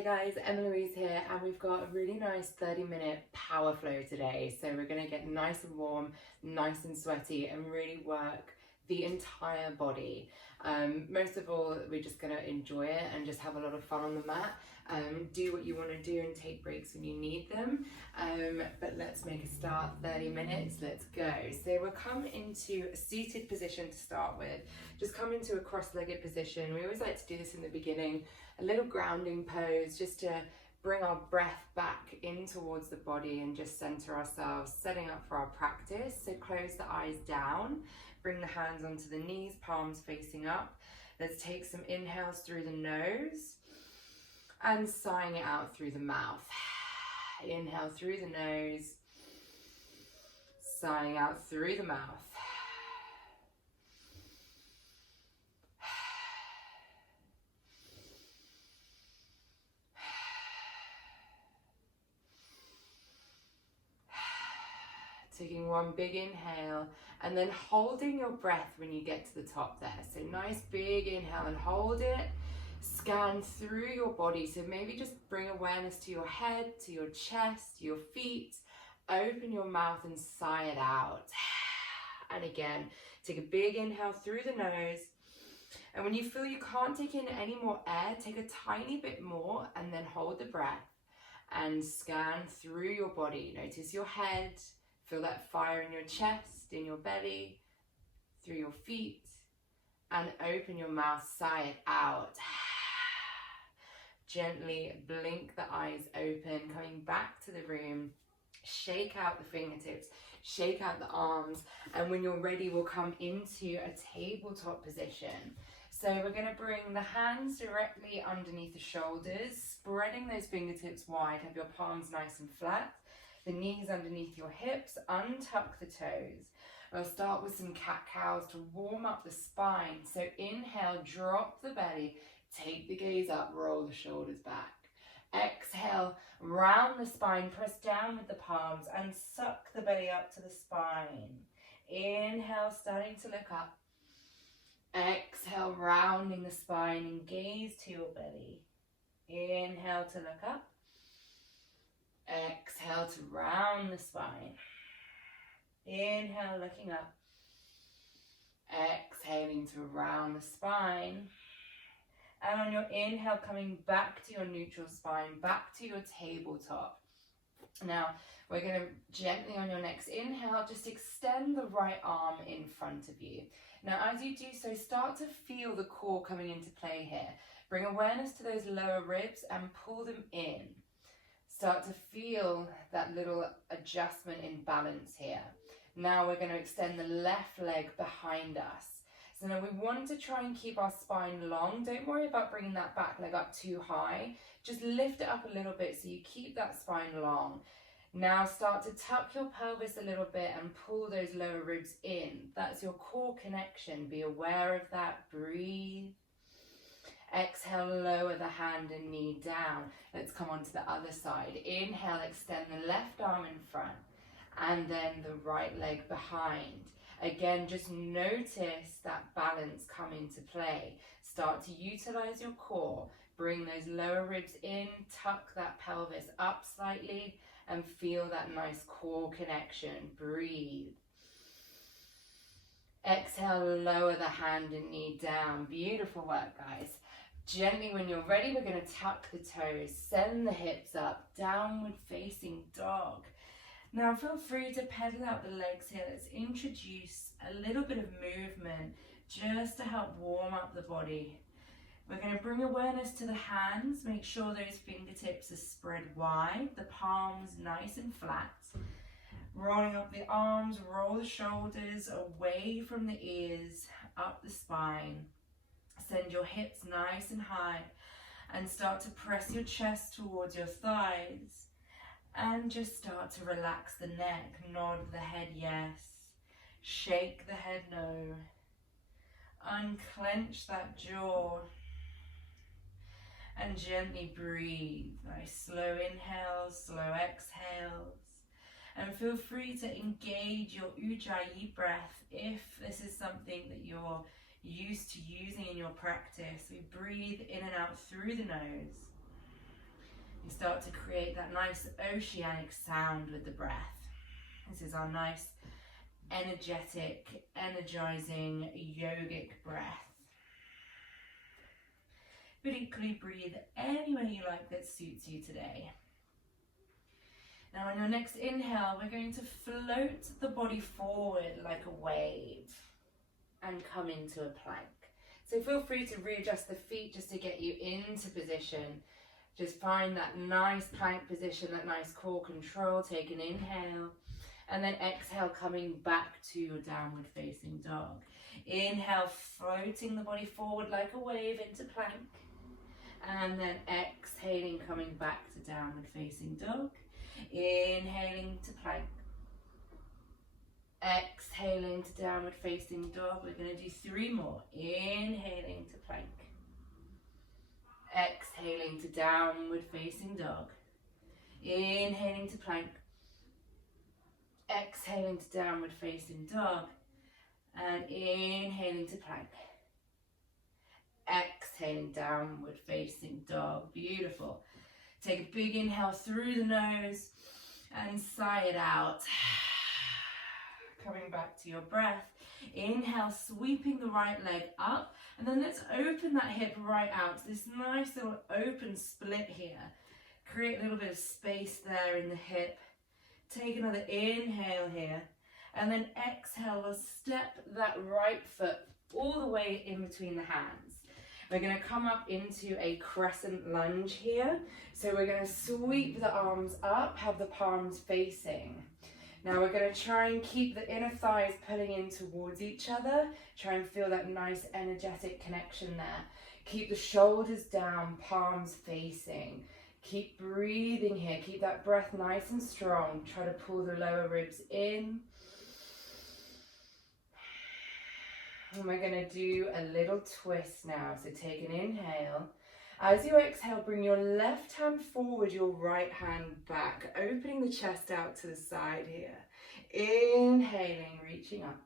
Hey guys, Emma-Louise here, and we've got a really nice 30-minute power flow today. So we're going to get nice and warm, nice and sweaty, and really work the entire body. Most of all, we're just going to enjoy it and just have a lot of fun on the mat. Do what you want to do and take breaks when you need them. But let's make a start. 30 minutes, let's go. So we'll come into a seated position to start with. Just come into a cross-legged position. We always like to do this in the beginning. A little grounding pose just to bring our breath back in towards the body and just center ourselves, setting up for our practice. So close the eyes down, bring the hands onto the knees, palms facing up. Let's take some inhales through the nose and sighing it out through the mouth. Inhale through the nose, sighing out through the mouth. Taking one big inhale and then holding your breath when you get to the top there. So nice big inhale and hold it. Scan through your body. So maybe just bring awareness to your head, to your chest, your feet. Open your mouth and sigh it out. And again, take a big inhale through the nose. And when you feel you can't take in any more air, take a tiny bit more and then hold the breath and scan through your body. Notice your head. Feel that fire in your chest, in your belly, through your feet, and open your mouth, sigh it out. Gently blink the eyes open, coming back to the room. Shake out the fingertips, shake out the arms, and when you're ready, we'll come into a tabletop position. So we're going to bring the hands directly underneath the shoulders, spreading those fingertips wide, have your palms nice and flat. The knees underneath your hips, untuck the toes. We'll start with some cat-cows to warm up the spine. So inhale, drop the belly, take the gaze up, roll the shoulders back. Exhale, round the spine, press down with the palms and suck the belly up to the spine. Inhale, starting to look up. Exhale, rounding the spine and gaze to your belly. Inhale to look up. Exhale to round the spine. Inhale, looking up. Exhaling to round the spine. And on your inhale, coming back to your neutral spine, back to your tabletop. Now, we're going to gently on your next inhale, just extend the right arm in front of you. Now, as you do so, start to feel the core coming into play here. Bring awareness to those lower ribs and pull them in. Start to feel that little adjustment in balance here. Now we're going to extend the left leg behind us. So now we want to try and keep our spine long. Don't worry about bringing that back leg up too high. Just lift it up a little bit so you keep that spine long. Now start to tuck your pelvis a little bit and pull those lower ribs in. That's your core connection. Be aware of that. Breathe. Exhale, lower the hand and knee down. Let's come on to the other side. Inhale, extend the left arm in front and then the right leg behind. Again, just notice that balance come into play. Start to utilize your core. Bring those lower ribs in, tuck that pelvis up slightly and feel that nice core connection. Breathe. Exhale, lower the hand and knee down. Beautiful work, guys. Gently, when you're ready, we're going to tuck the toes, send the hips up, downward facing dog. Now feel free to pedal out the legs here. Let's introduce a little bit of movement just to help warm up the body. We're going to bring awareness to the hands. Make sure those fingertips are spread wide, the palms nice and flat. Rolling up the arms, roll the shoulders away from the ears, up the spine. Send your hips nice and high and start to press your chest towards your thighs and just start to relax the neck. Nod the head yes, shake the head no, unclench that jaw and gently breathe. Nice slow inhales, slow exhales, and feel free to engage your Ujjayi breath if this is something that you're used to using in your practice. We breathe in and out through the nose start to create that nice oceanic sound with the breath. This is our nice, energetic, energizing, yogic breath. But equally breathe any way you like that suits you today. Now on your next inhale, we're going to float the body forward like a wave and come into a plank. So feel free to readjust the feet just to get you into position. Just find that nice plank position, that nice core control. Take an inhale and then exhale, coming back to your downward facing dog. Inhale, floating the body forward like a wave into plank. And then exhaling, coming back to downward facing dog. Inhaling to plank. Exhaling to downward facing dog. We're going to do 3 more. Inhaling to plank. Exhaling to downward facing dog. Inhaling to plank. Exhaling to downward facing dog. And inhaling to plank. Exhaling, downward facing dog. Beautiful. Take a big inhale through the nose and sigh it out. Coming back to your breath. Inhale, sweeping the right leg up, and then let's open that hip right out. So this nice little open split here. Create a little bit of space there in the hip. Take another inhale here, and then exhale, we'll step that right foot all the way in between the hands. We're going to come up into a crescent lunge here. So we're going to sweep the arms up, have the palms facing. Now we're going to try and keep the inner thighs pulling in towards each other. Try and feel that nice energetic connection there. Keep the shoulders down, palms facing. Keep breathing here. Keep that breath nice and strong. Try to pull the lower ribs in. And we're going to do a little twist now. So take an inhale. As you exhale, bring your left hand forward, your right hand back, opening the chest out to the side here. Inhaling, reaching up.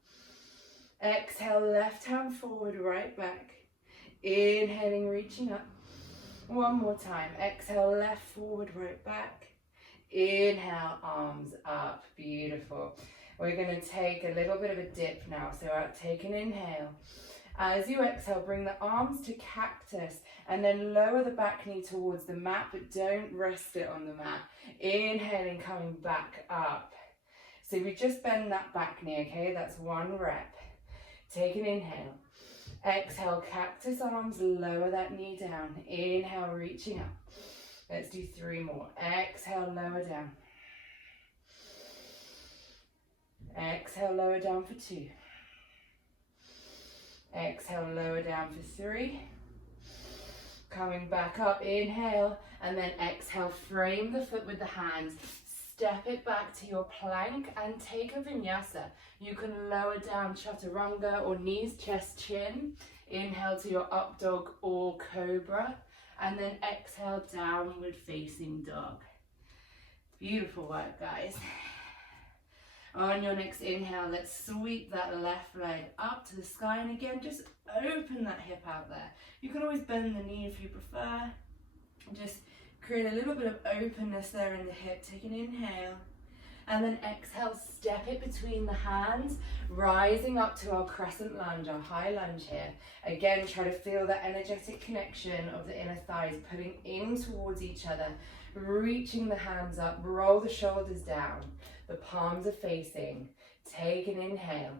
Exhale, left hand forward, right back. Inhaling, reaching up. One more time. Exhale, left forward, right back. Inhale, arms up. Beautiful. We're going to take a little bit of a dip now. So take an inhale. As you exhale, bring the arms to cactus and then lower the back knee towards the mat, but don't rest it on the mat. Inhaling, coming back up. So we just bend that back knee, okay? That's 1 rep. Take an inhale. Exhale, cactus arms, lower that knee down. Inhale, reaching up. Let's do 3 more. Exhale, lower down. Exhale, lower down for 2. Exhale, lower down for 3. Coming back up, inhale, and then exhale, frame the foot with the hands. Step it back to your plank and take a vinyasa. You can lower down chaturanga or knees, chest, chin. Inhale to your up dog or cobra. And then exhale, downward facing dog. Beautiful work, guys. On your next inhale, let's sweep that left leg up to the sky. And again, just open that hip out there. You can always bend the knee if you prefer. Just create a little bit of openness there in the hip. Take an inhale. And then exhale, step it between the hands, rising up to our crescent lunge, our high lunge here. Again, try to feel that energetic connection of the inner thighs pulling in towards each other, reaching the hands up, roll the shoulders down. The palms are facing. Take an inhale.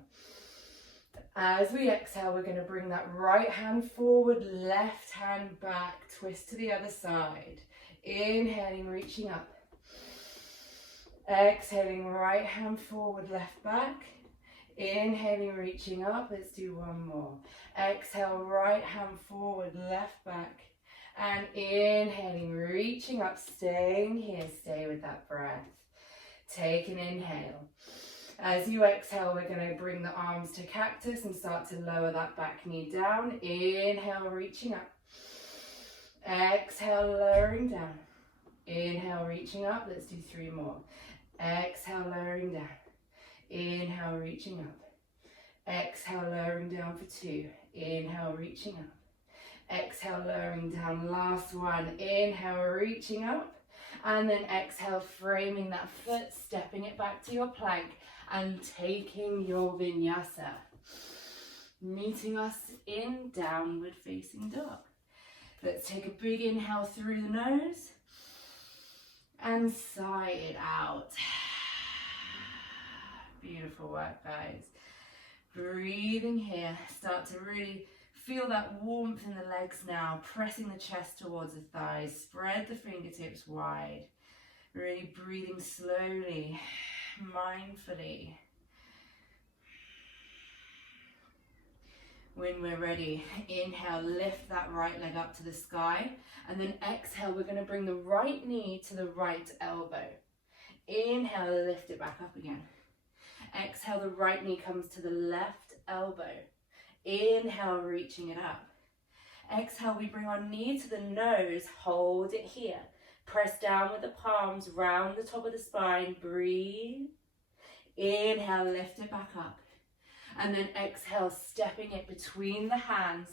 As we exhale, we're going to bring that right hand forward, left hand back, twist to the other side. Inhaling, reaching up. Exhaling, right hand forward, left back. Inhaling, reaching up. Let's do 1 more. Exhale, right hand forward, left back. And inhaling, reaching up, staying here. Stay with that breath. Take an inhale. As you exhale, we're going to bring the arms to cactus and start to lower that back knee down. Inhale, reaching up. Exhale, lowering down. Inhale, reaching up. Let's do 3 more. Exhale, lowering down. Inhale, reaching up. Exhale, lowering down for 2. Inhale, reaching up. Exhale, lowering down. Last one. Inhale, reaching up. And then exhale, framing that foot, stepping it back to your plank and taking your vinyasa. Meeting us in downward facing dog. Let's take a big inhale through the nose and sigh it out. Beautiful work, guys. Breathing here. Start to really feel that warmth in the legs now, pressing the chest towards the thighs. Spread the fingertips wide. Really breathing slowly, mindfully. When we're ready, inhale, lift that right leg up to the sky. And then exhale, we're going to bring the right knee to the right elbow. Inhale, lift it back up again. Exhale, the right knee comes to the left elbow. Inhale, reaching it up. Exhale, we bring our knee to the nose, hold it here. Press down with the palms, round the top of the spine, breathe. Inhale, lift it back up. And then exhale, stepping it between the hands.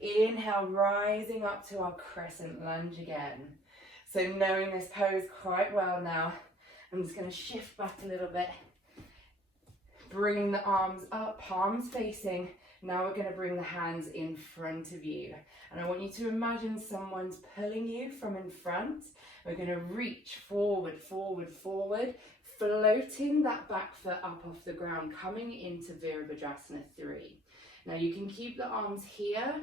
Inhale, rising up to our crescent lunge again. So knowing this pose quite well now, I'm just going to shift back a little bit. Bringing the arms up, palms facing. Now we're going to bring the hands in front of you. And I want you to imagine someone's pulling you from in front. We're going to reach forward, forward, forward, floating that back foot up off the ground, coming into Virabhadrasana 3. Now you can keep the arms here.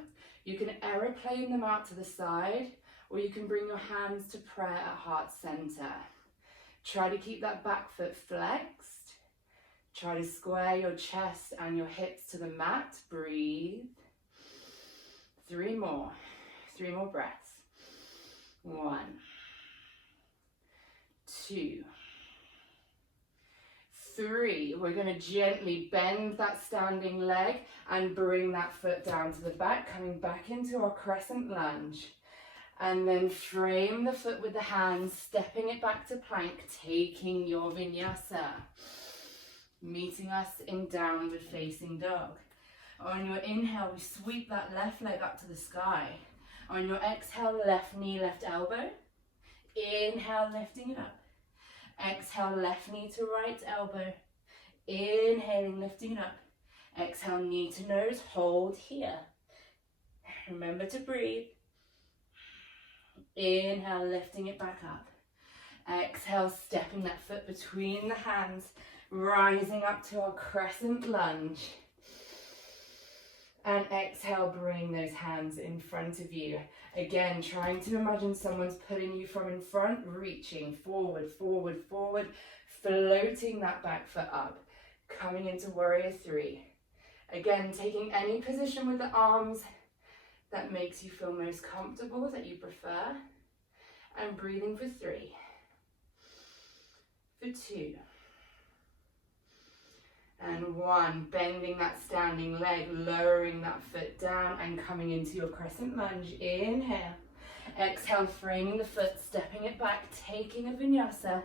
You can aeroplane them out to the side, or you can bring your hands to prayer at heart center. Try to keep that back foot flexed. Try to square your chest and your hips to the mat. Breathe. 3 more. 3 more breaths. 1, 2, 3. We're going to gently bend that standing leg and bring that foot down to the back, coming back into our crescent lunge. And then frame the foot with the hands, stepping it back to plank, taking your vinyasa. Meeting us in downward facing dog. On your inhale, we sweep that left leg up to the sky. On your exhale, left knee, left elbow. Inhale, lifting it up. Exhale, left knee to right elbow. Inhaling, lifting it up. Exhale, knee to nose, hold here. Remember to breathe. Inhale, lifting it back up. Exhale, stepping that foot between the hands, rising up to our crescent lunge. And exhale, bring those hands in front of you. Again, trying to imagine someone's pulling you from in front, reaching forward, forward, forward, floating that back foot up, coming into Warrior 3. Again, taking any position with the arms that makes you feel most comfortable, that you prefer, and breathing for 3, for 2, and 1. Bending that standing leg, lowering that foot down and coming into your crescent lunge. Inhale. Exhale, framing the foot, stepping it back, taking a vinyasa.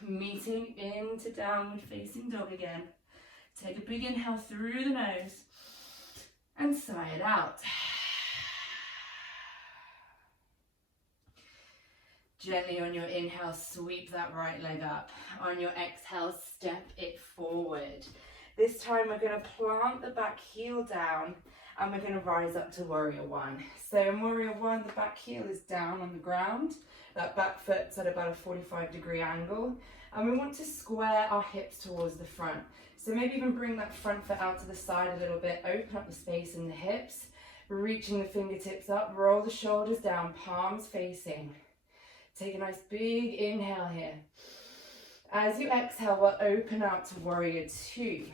Meeting into downward facing dog again. Take a big inhale through the nose and sigh it out. Gently on your inhale, sweep that right leg up. On your exhale, step it forward. This time we're going to plant the back heel down and we're going to rise up to Warrior 1. So in Warrior 1, the back heel is down on the ground. That back foot's at about a 45-degree angle. And we want to square our hips towards the front. So maybe even bring that front foot out to the side a little bit. Open up the space in the hips. Reaching the fingertips up. Roll the shoulders down, palms facing. Take a nice big inhale here. As you exhale, we'll open out to Warrior 2.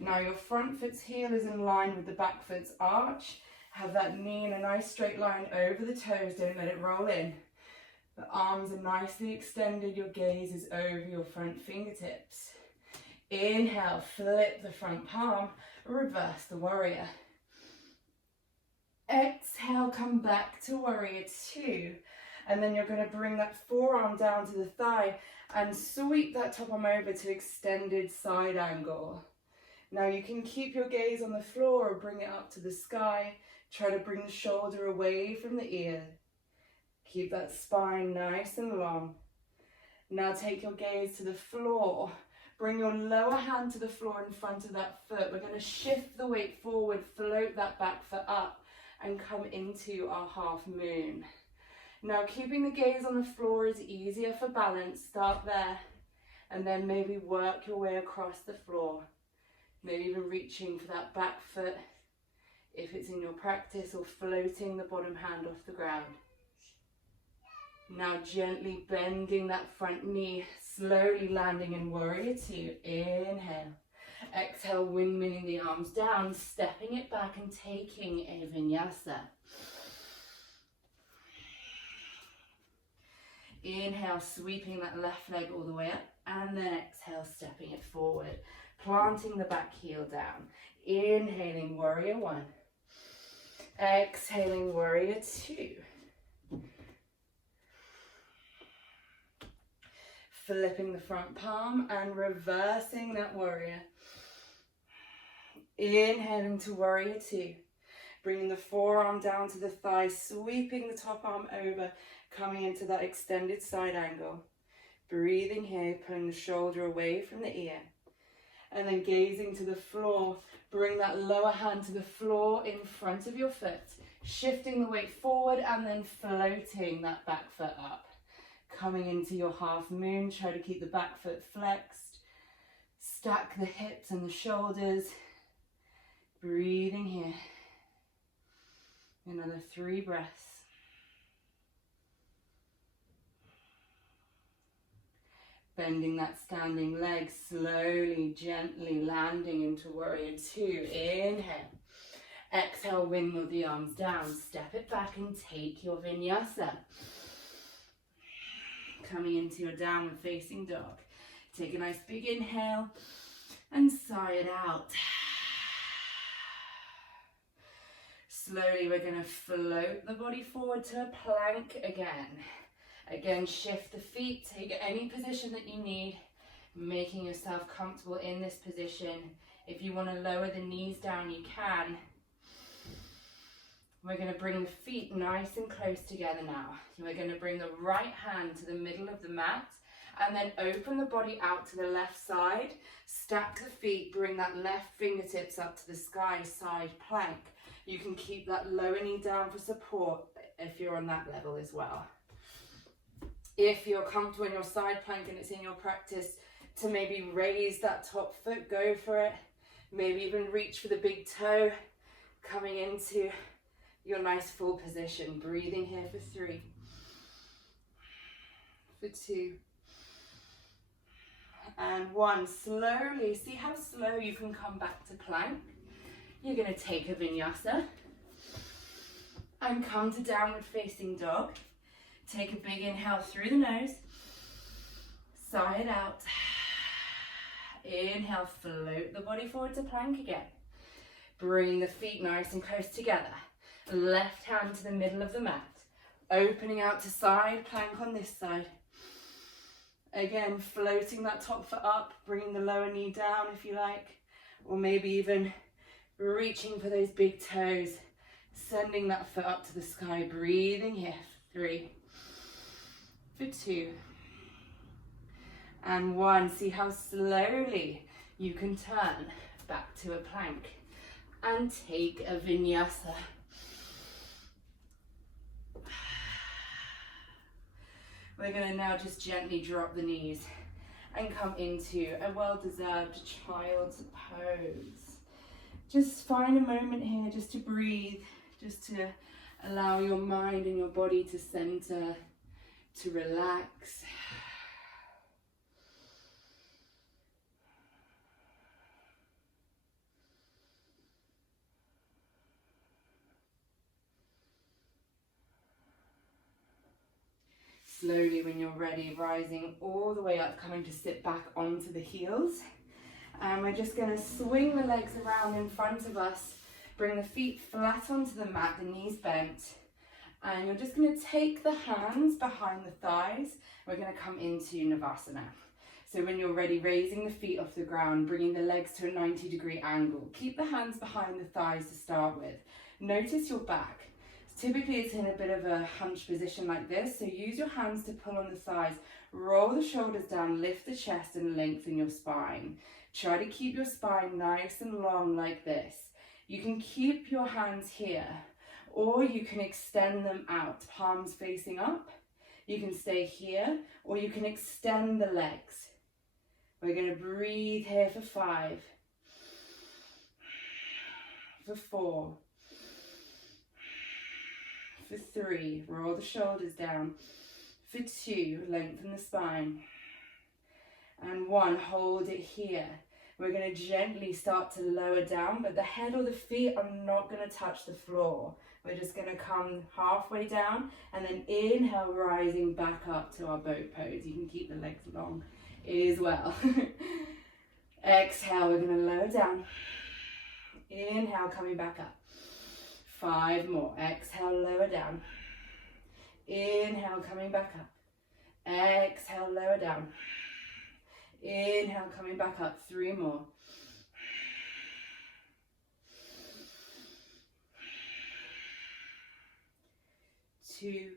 Now your front foot's heel is in line with the back foot's arch. Have that knee in a nice straight line over the toes. Don't let it roll in. The arms are nicely extended. Your gaze is over your front fingertips. Inhale, flip the front palm. Reverse the warrior. Exhale, come back to Warrior 2. And then you're going to bring that forearm down to the thigh and sweep that top arm over to extended side angle. Now you can keep your gaze on the floor or bring it up to the sky. Try to bring the shoulder away from the ear. Keep that spine nice and long. Now take your gaze to the floor. Bring your lower hand to the floor in front of that foot. We're going to shift the weight forward, float that back foot up, and come into our half moon. Now keeping the gaze on the floor is easier for balance. Start there, and then maybe work your way across the floor. Maybe even reaching for that back foot if it's in your practice, or floating the bottom hand off the ground. Now gently bending that front knee, slowly landing in warrior two. Inhale. Exhale, windmilling the arms down, stepping it back and taking a vinyasa. Inhale, sweeping that left leg all the way up, and then exhale, stepping it forward, planting the back heel down. Inhaling, warrior one. Exhaling, warrior two. Flipping the front palm and reversing that warrior. Inhaling to warrior two. Bringing the forearm down to the thigh, sweeping the top arm over, coming into that extended side angle. Breathing here, pulling the shoulder away from the ear. And then gazing to the floor, bring that lower hand to the floor in front of your foot, shifting the weight forward and then floating that back foot up. Coming into your half moon, try to keep the back foot flexed. Stack the hips and the shoulders. Breathing here. Another 3 breaths. Bending that standing leg, slowly, gently landing into warrior two. Inhale. Exhale, windmill the arms down. Step it back and take your vinyasa. Coming into your downward facing dog. Take a nice big inhale and sigh it out. Slowly we're going to float the body forward to a plank again. Again, shift the feet, take any position that you need, making yourself comfortable in this position. If you want to lower the knees down, you can. We're going to bring the feet nice and close together now. We're going to bring the right hand to the middle of the mat and then open the body out to the left side. Stack the feet, bring that left fingertips up to the sky, side plank. You can keep that lower knee down for support if you're on that level as well. If you're comfortable in your side plank and it's in your practice to maybe raise that top foot, go for it. Maybe even reach for the big toe, coming into your nice full position. Breathing here for 3, for 2, and 1. Slowly, see how slow you can come back to plank. You're going to take a vinyasa and come to downward facing dog. Take a big inhale through the nose. Sigh it out. Inhale, float the body forward to plank again. Bring the feet nice and close together. Left hand to the middle of the mat. Opening out to side plank on this side. Again, floating that top foot up, bringing the lower knee down if you like. Or maybe even reaching for those big toes. Sending that foot up to the sky. Breathing here. 3, for 2, and 1. See how slowly you can turn back to a plank and take a vinyasa. We're going to now just gently drop the knees and come into a well-deserved child's pose. Just find a moment here just to breathe, just to allow your mind and your body to center, to relax. Slowly, when you're ready, rising all the way up, coming to sit back onto the heels. And we're just going to swing the legs around in front of us. Bring the feet flat onto the mat, the knees bent. And you're just going to take the hands behind the thighs. We're going to come into Navasana. So when you're ready, raising the feet off the ground, bringing the legs to a 90-degree angle. Keep the hands behind the thighs to start with. Notice your back. Typically it's in a bit of a hunch position like this, so use your hands to pull on the thighs, roll the shoulders down, lift the chest and lengthen your spine. Try to keep your spine nice and long like this. You can keep your hands here, or you can extend them out, palms facing up. You can stay here, or you can extend the legs. We're going to breathe here for 5, for 4, for 3, roll the shoulders down, for 2, lengthen the spine, and 1, hold it here. We're going to gently start to lower down, but the head or the feet are not going to touch the floor. We're just going to come halfway down and then inhale, rising back up to our boat pose. You can keep the legs long as well. Exhale, we're going to lower down. Inhale, coming back up. 5 more. Exhale, lower down. Inhale, coming back up. Exhale, lower down. Inhale, coming back up. 3 more. 2,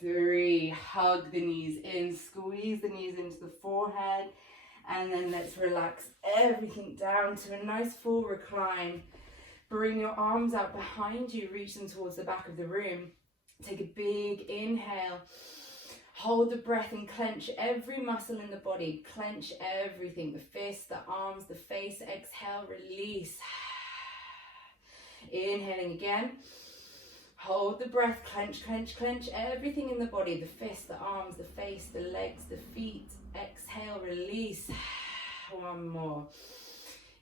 3, hug the knees in, squeeze the knees into the forehead, and then let's relax everything down to a nice full recline. Bring your arms out behind you, reach them towards the back of the room. Take a big inhale, hold the breath and clench every muscle in the body, clench everything, the fists, the arms, the face. Exhale, release. Inhaling again. Hold the breath, clench, clench, clench everything in the body, the fists, the arms, the face, the legs, the feet. Exhale, release. 1 more.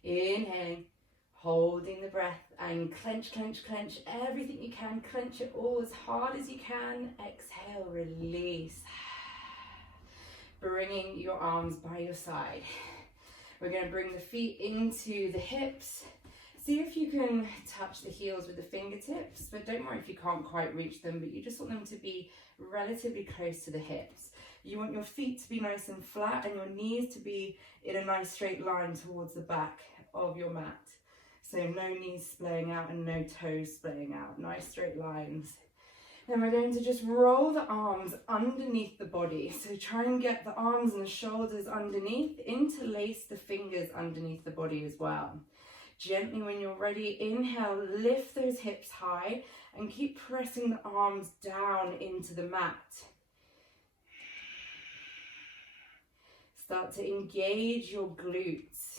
Inhaling, holding the breath, and clench, clench, clench everything you can. Clench it all as hard as you can. Exhale, release. Bringing your arms by your side. We're going to bring the feet into the hips. See if you can touch the heels with the fingertips, but don't worry if you can't quite reach them, but you just want them to be relatively close to the hips. You want your feet to be nice and flat and your knees to be in a nice straight line towards the back of your mat. So no knees splaying out and no toes splaying out, nice straight lines. Then we're going to just roll the arms underneath the body. So try and get the arms and the shoulders underneath, interlace the fingers underneath the body as well. Gently, when you're ready, inhale, lift those hips high and keep pressing the arms down into the mat. Start to engage your glutes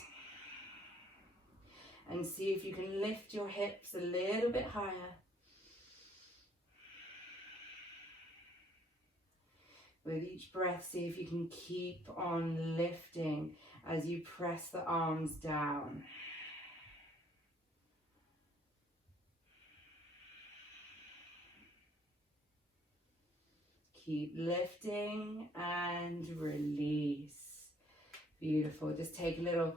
and see if you can lift your hips a little bit higher. With each breath, see if you can keep on lifting as you press the arms down. Keep lifting and release. Beautiful. Just take a little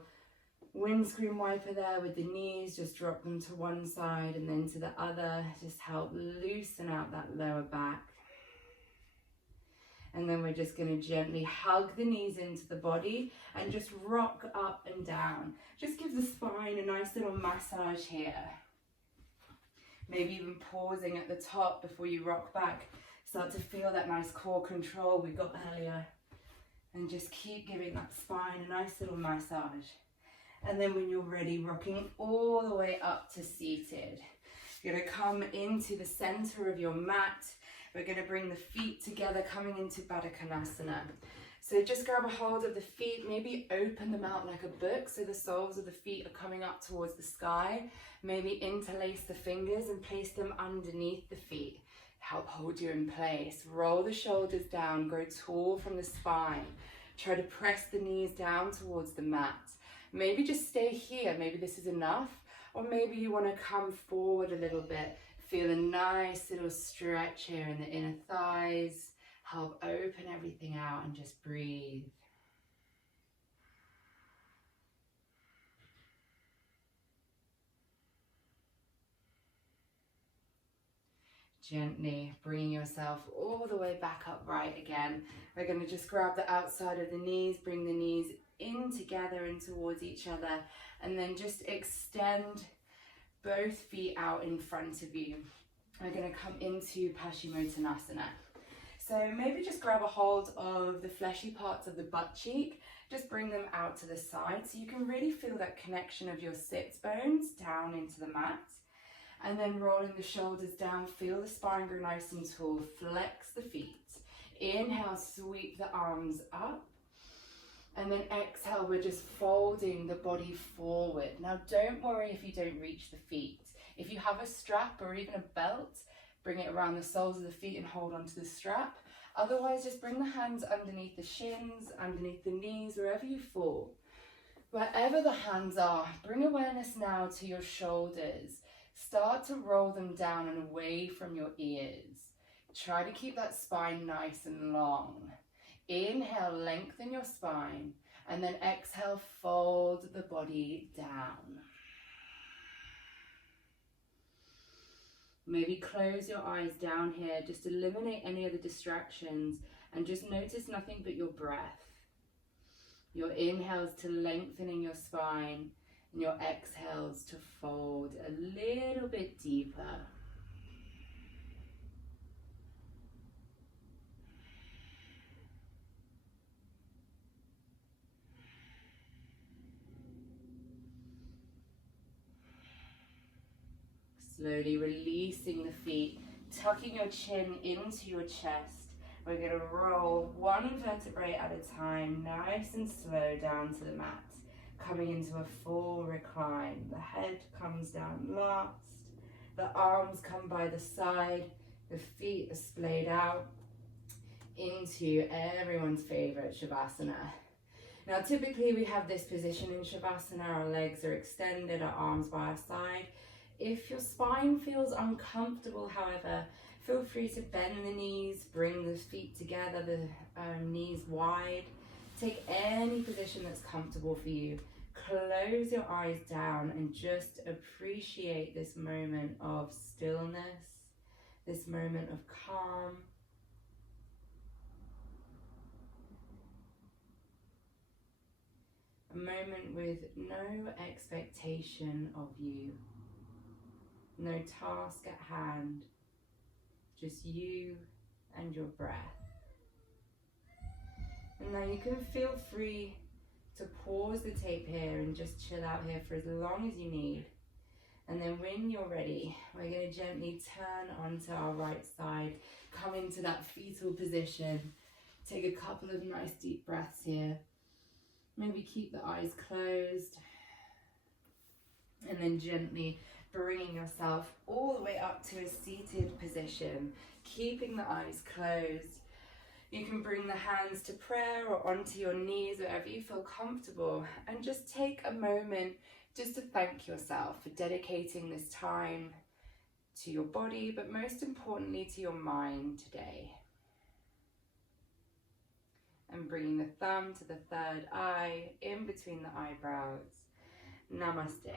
windscreen wiper there with the knees. Just drop them to one side and then to the other. Just help loosen out that lower back. And then we're just going to gently hug the knees into the body and just rock up and down. Just give the spine a nice little massage here. Maybe even pausing at the top before you rock back. Start to feel that nice core control we got earlier. And just keep giving that spine a nice little massage. And then when you're ready, rocking all the way up to seated. You're going to come into the center of your mat. We're going to bring the feet together, coming into Baddha Konasana. So just grab a hold of the feet, maybe open them out like a book so the soles of the feet are coming up towards the sky. Maybe interlace the fingers and place them underneath the feet. Help hold you in place. Roll the shoulders down, grow tall from the spine. Try to press the knees down towards the mat. Maybe just stay here, maybe this is enough. Or maybe you want to come forward a little bit. Feel a nice little stretch here in the inner thighs. Help open everything out and just breathe. Gently bringing yourself all the way back upright again. We're going to just grab the outside of the knees, bring the knees in together and towards each other, and then just extend both feet out in front of you. We're going to come into Paschimottanasana. So maybe just grab a hold of the fleshy parts of the butt cheek, just bring them out to the side so you can really feel that connection of your sits bones down into the mat. And then rolling the shoulders down, feel the spine grow nice and tall, flex the feet. Inhale, sweep the arms up. And then exhale, we're just folding the body forward. Now don't worry if you don't reach the feet. If you have a strap or even a belt, bring it around the soles of the feet and hold onto the strap. Otherwise, just bring the hands underneath the shins, underneath the knees, wherever you fall. Wherever the hands are, bring awareness now to your shoulders. Start to roll them down and away from your ears. Try to keep that spine nice and long. Inhale, lengthen your spine, and then exhale, fold the body down. Maybe close your eyes down here, just eliminate any other distractions and just notice nothing but your breath. Your inhales to lengthening your spine and your exhales to fold a little bit deeper. Slowly releasing the feet, tucking your chin into your chest. We're going to roll one vertebrae at a time, nice and slow down to the mat. Coming into a full recline. The head comes down last. The arms come by the side. The feet are splayed out into everyone's favorite Shavasana. Now typically we have this position in Shavasana. Our legs are extended, our arms by our side. If your spine feels uncomfortable, however, feel free to bend the knees, bring the feet together, the knees wide. Take any position that's comfortable for you. Close your eyes down and just appreciate this moment of stillness, this moment of calm. A moment with no expectation of you. No task at hand, just you and your breath. And now you can feel free to pause the tape here and just chill out here for as long as you need. And then when you're ready, we're going to gently turn onto our right side, come into that fetal position. Take a couple of nice deep breaths here. Maybe keep the eyes closed. And then gently bringing yourself all the way up to a seated position, keeping the eyes closed. You can bring the hands to prayer or onto your knees, wherever you feel comfortable, and just take a moment just to thank yourself for dedicating this time to your body, but most importantly to your mind today. And bringing the thumb to the third eye, in between the eyebrows. Namaste.